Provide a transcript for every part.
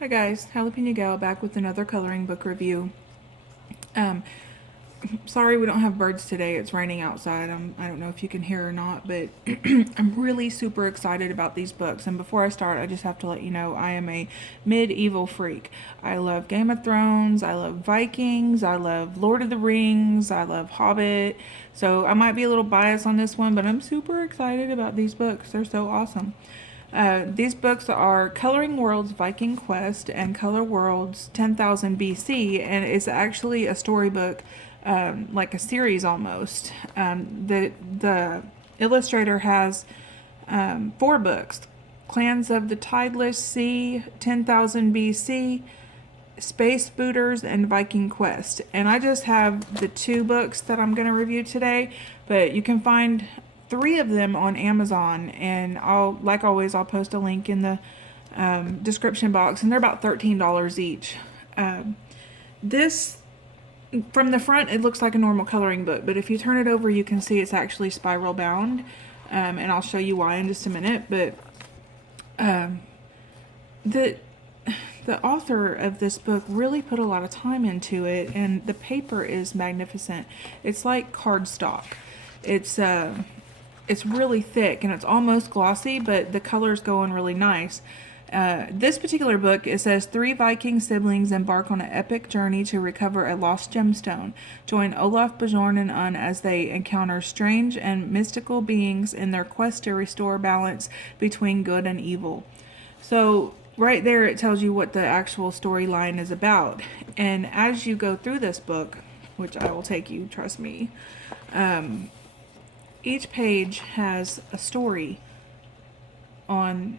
Hi guys, Jalapeno Gal back with another coloring book review. Um, Sorry we don't have birds today. It's raining outside. I don't know if you can hear or not, but I'm really super excited about these books. And before I start, I just have to let you know I am a medieval freak. I love Game of Thrones, I love Vikings, I love Lord of the Rings, I love Hobbit. So I might be a little biased on this one, but I'm super excited about these books. They're so awesome. These books are Coloring World's Viking Quest and Color World's 10,000 BC, and it's actually a storybook, like a series almost. The illustrator has four books: Clans of the Tideless Sea, 10,000 BC, Space Booters, and Viking Quest. And I just have the two books that I'm going to review today, but you can find three of them on Amazon, and like always, I'll post a link in the description box, and they're about $13 each. This, from the front, it looks like a normal coloring book, but if you turn it over, you can see it's actually spiral bound, and I'll show you why in just a minute. But the the author of this book really put a lot of time into it, and the paper is magnificent. It's like cardstock. It's really thick and it's almost glossy, but the colors go on really nice. This particular book, it says three Viking siblings embark on an epic journey to recover a lost gemstone. Join Olaf, Bjorn, and Un as they encounter strange and mystical beings in their quest to restore balance between good and evil. So right there it tells you what the actual storyline is about. And as you go through this book, which I will take you, trust me, each page has a story on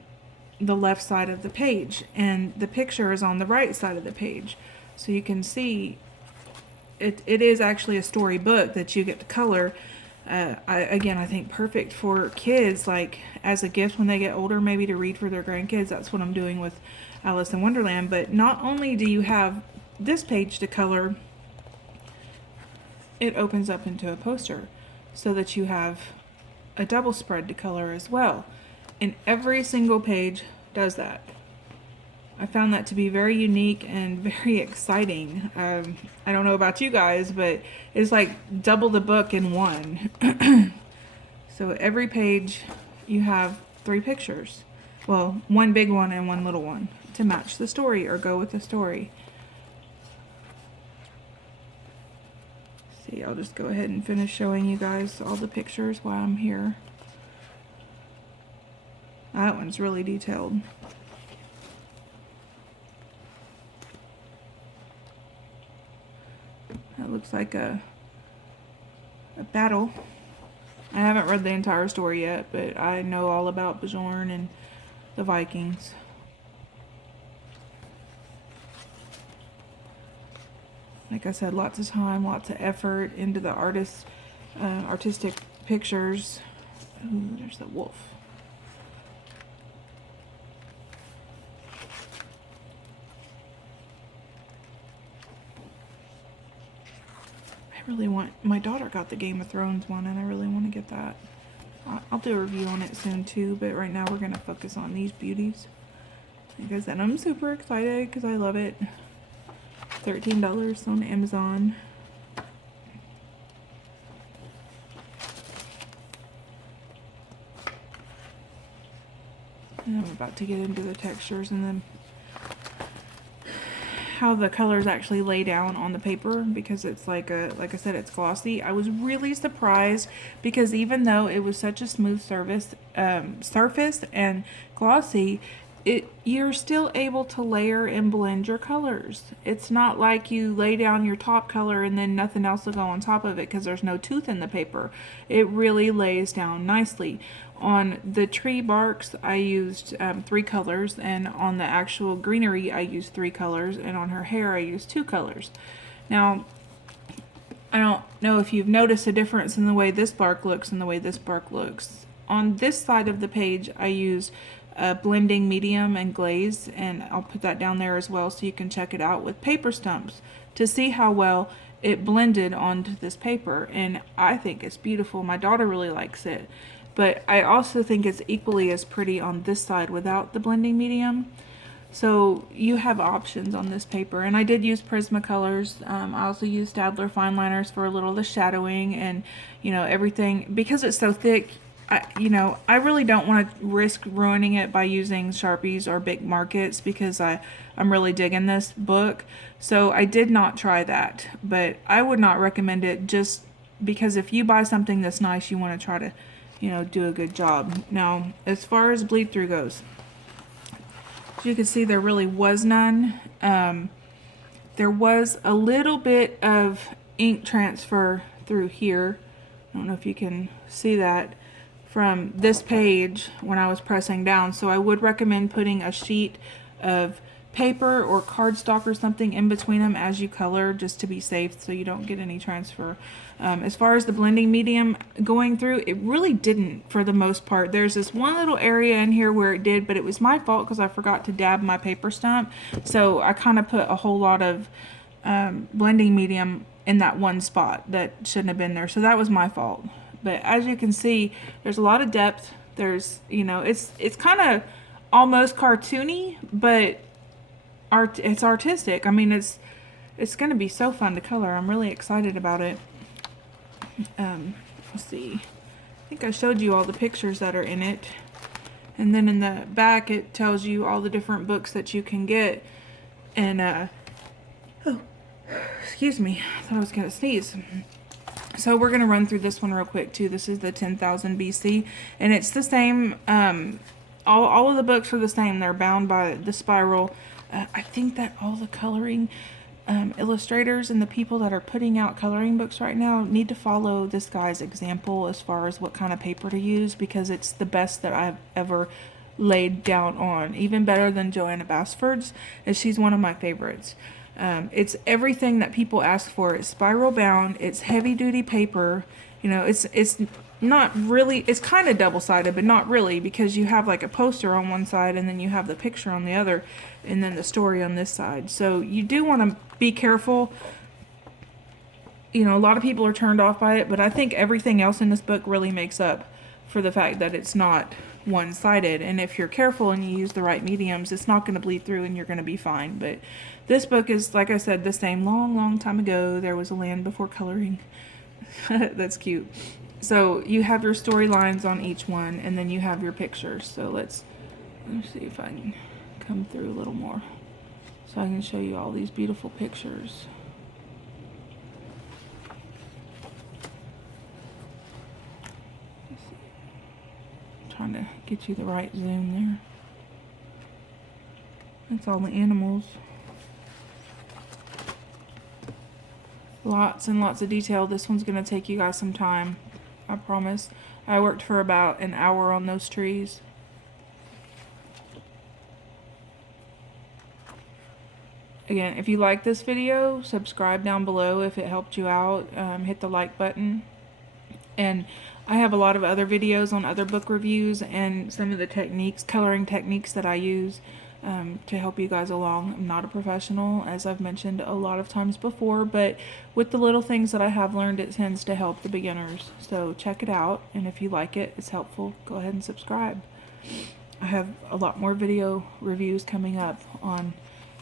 the left side of the page, and the picture is on the right side of the page. So you can see it is actually a story book that you get to color. I think perfect for kids, like as a gift when they get older, maybe to read for their grandkids. That's what I'm doing with Alice in Wonderland. But not only do you have this page to color, it opens up into a poster so that you have a double spread to color as well. And every single page does that. I found that to be very unique and very exciting. I don't know about you guys, but it's like double the book in one. So every page you have three pictures. Well, one big one and one little one to match the story or go with the story. See, I'll just go ahead and finish showing you guys all the pictures while I'm here. That one's really detailed. That looks like a battle. I haven't read the entire story yet, but I know all about Bjorn and the Vikings. Like I said, lots of time, lots of effort into the artistic pictures. Ooh, there's the wolf. I really want, my daughter got the Game of Thrones one, and I really want to get that. I'll do a review on it soon too, but right now we're going to focus on these beauties. Like I said, I'm super excited because I love it. $13 on Amazon. And I'm about to get into the textures and then how the colors actually lay down on the paper, because it's like I said, it's glossy. I was really surprised because even though it was such a smooth surface and glossy, you're still able to layer and blend your colors. It's not like you lay down your top color and then nothing else will go on top of it because there's no tooth in the paper. It really lays down nicely. On the tree barks, I used 3 colors, and on the actual greenery, I used 3 colors, and on her hair, I used 2 colors. Now, I don't know if you've noticed a difference in the way this bark looks and the way this bark looks. On this side of the page, I used blending medium and glaze, and I'll put that down there as well so you can check it out with paper stumps to see how well it blended onto this paper. And I think it's beautiful. My daughter really likes it, but I also think it's equally as pretty on this side without the blending medium. So you have options on this paper. And I did use Prismacolors. I also used Staedtler fine liners for a little of the shadowing and, you know, everything. Because it's so thick, I really don't want to risk ruining it by using Sharpies or big markets because I'm really digging this book. So I did not try that. But I would not recommend it just because if you buy something that's nice, you want to try to, you know, do a good job. Now, as far as bleed through goes, as you can see, there really was none. There was a little bit of ink transfer through here. I don't know if you can see that from this page when I was pressing down. So I would recommend putting a sheet of paper or cardstock or something in between them as you color, just to be safe so you don't get any transfer. As far as the blending medium going through, it really didn't for the most part. There's this one little area in here where it did, but it was my fault because I forgot to dab my paper stump. So I kind of put a whole lot of blending medium in that one spot that shouldn't have been there. So that was my fault. But as you can see, there's a lot of depth. There's, you know, it's kind of almost cartoony, but it's artistic. I mean, it's going to be so fun to color. I'm really excited about it. Let's see. I think I showed you all the pictures that are in it. And then in the back, it tells you all the different books that you can get. And, oh, excuse me. I thought I was going to sneeze. So we're going to run through this one real quick too. This is the 10,000 BC. And it's the same. All of the books are the same. They're bound by the spiral. I think that all the coloring illustrators and the people that are putting out coloring books right now need to follow this guy's example as far as what kind of paper to use, because it's the best that I've ever laid down on. Even better than Joanna Basford's, and she's one of my favorites. It's everything that people ask for. It's spiral bound. It's heavy duty paper. You know, it's not really, it's kind of double-sided, but not really, because you have like a poster on one side and then you have the picture on the other and then the story on this side. So you do want to be careful. You know, a lot of people are turned off by it, but I think everything else in this book really makes up for the fact that it's not one-sided. And if you're careful and you use the right mediums, it's not going to bleed through and you're going to be fine. But this book is, like I said, the same. Long time ago, there was a land before coloring. That's cute. So you have your storylines on each one, and then you have your pictures. So let's see if I can come through a little more so I can show you all these beautiful pictures. I'm trying to get you the right zoom there. That's all the animals. Lots and lots of detail. This one's going to take you guys some time, I promise. I worked for about an hour on those trees. Again, if you like this video, subscribe down below if it helped you out. Hit the like button. And I have a lot of other videos on other book reviews and some of the techniques, coloring techniques that I use to help you guys along. I'm not a professional, as I've mentioned a lot of times before, but with the little things that I have learned, it tends to help the beginners. So check it out, and if you like it, it's helpful, go ahead and subscribe. I have a lot more video reviews coming up on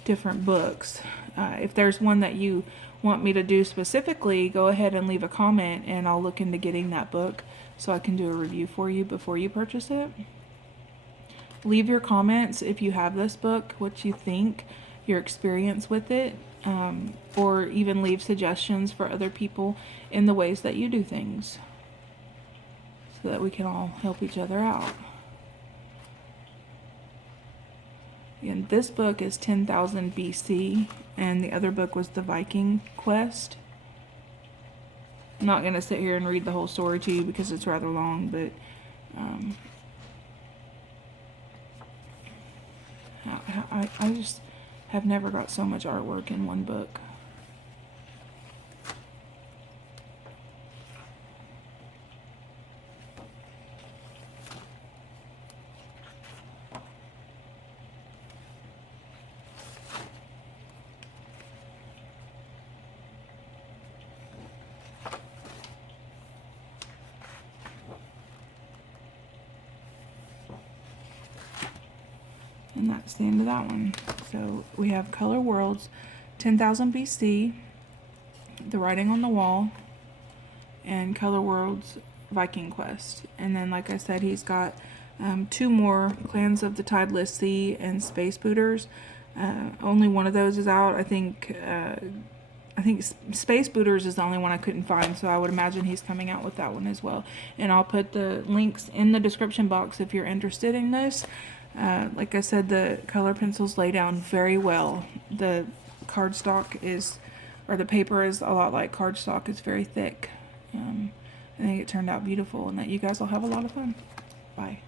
different books. If there's one that you want me to do specifically, go ahead and leave a comment and I'll look into getting that book so I can do a review for you before you purchase it. Leave your comments if you have this book, what you think, your experience with it, or even leave suggestions for other people in the ways that you do things so that we can all help each other out. And this book is 10,000 BC, and the other book was the Viking Quest. I'm not going to sit here and read the whole story to you because it's rather long, but I just have never got so much artwork in one book. And that's the end of that one. So we have Color Worlds, 10,000 BC, The Writing on the Wall, and Color Worlds Viking Quest. And then, like I said, he's got 2 more, Clans of the Tideless Sea and Space Booters. Only one of those is out. I think Space Booters is the only one I couldn't find, so I would imagine he's coming out with that one as well. And I'll put the links in the description box if you're interested in this. Like I said, the color pencils lay down very well. The cardstock is, or the paper is a lot like cardstock. It's very thick. I think it turned out beautiful, and that you guys will have a lot of fun. Bye.